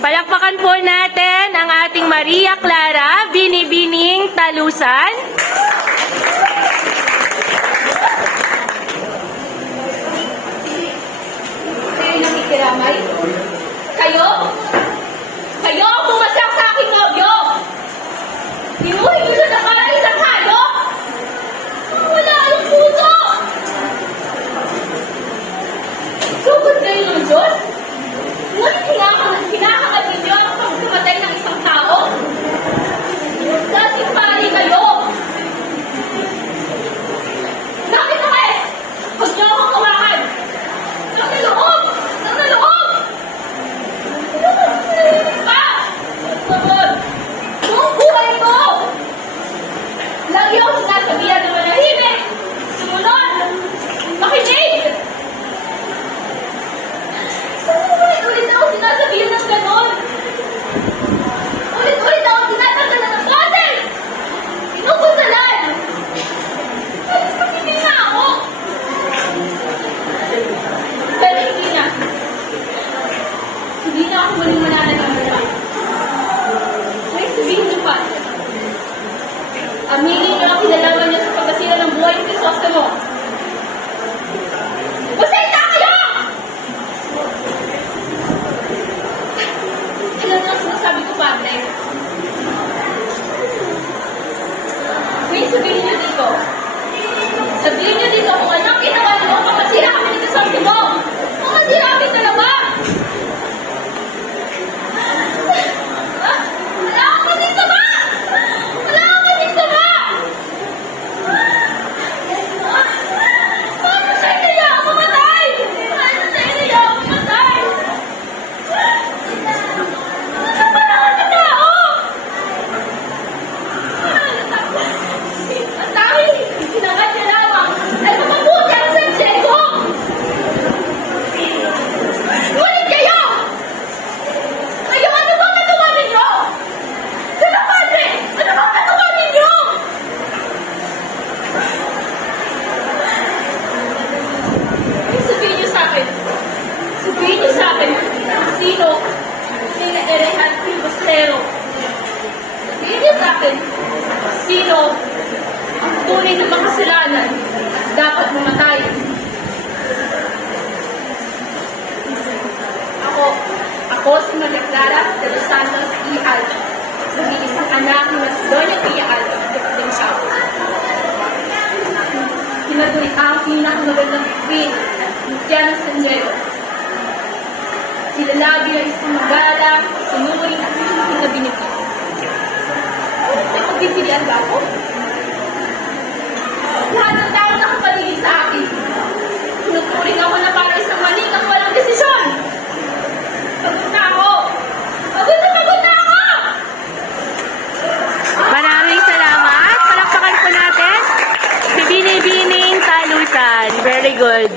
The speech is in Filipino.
Palakpakan po natin ang ating Maria Clara Binibining Talusan. Kayo nakikiramay? Kayo? Kayo ang pumasak sa aking nobyo! Tinuhin niyo siya na parang isang hayop! Wala ang puso! Sugod kayo ng Diyos? Ngunit hinahangad ninyo ang pagkamatay ng isang tao? Klaseng pari kayo! Bakit nakes? Huwag niyo akong kawakan! Nang naloob! Nang naloob! Pa! Pagod! Buong buhay ko! Lagi ako sinasabihan na manahimik! Sumunod! Makinig! Ulit-ulit ako sinasabihan ng ganon! Ulit-ulit ako tinatanggalan ng boses! Inukusalan! Alis makinig na ako! Pero hindi na. Hindi na ako muling mananamula. May sabihin niyo pa. Aminin niyo ang kinalaman niyo sa pagkasira ng buhay ng Crisostomo. Masayta kayo! Alam niyo ang sinasabi ko, Padre. May sabihin niyo dito. Sabihin niyo dito kung anong ginawa niyo kung masira kami ni Crisostomo. Kung masira kami talaga. Wala akong kasing sama! Wala akong kasing sama! Paano siya inaya ako mamatay? Paano siya inaya ako mamatay? Natapalangan na tao! Ang tanging hinangad niya lamang ay mapabuti ang sensei ko! Ngunit kayo! Kayo, ano bang nagawa ninyo? Sino, Padre? Ano bang nagawa ninyo? Sabihin niyo sa akin. Sabihin niyo sa akin. Sino? Sino Erehan Filibustero? Sabihin niyo sa akin. Sino ang tunay na makasalanan dapat mamatay? Ako si Maria Clara de los Santos y Alba. Nag-iisang anak ni Doña Pia Alba, Ding siya. Pinaguli ang pinakamagandang queen, Luciano Sanyero. Sila lagi ay isang magala, sinuri at pinabinito. May pagpipilian ba ako? Lahat ng tao nakapaligid sa akin. Tinuturing ako na para isang maling at walang desisyon. Pagod na ako! Pagod na ako! Maraming salamat. Palakpakan po natin si Binibining Talusan. Very good.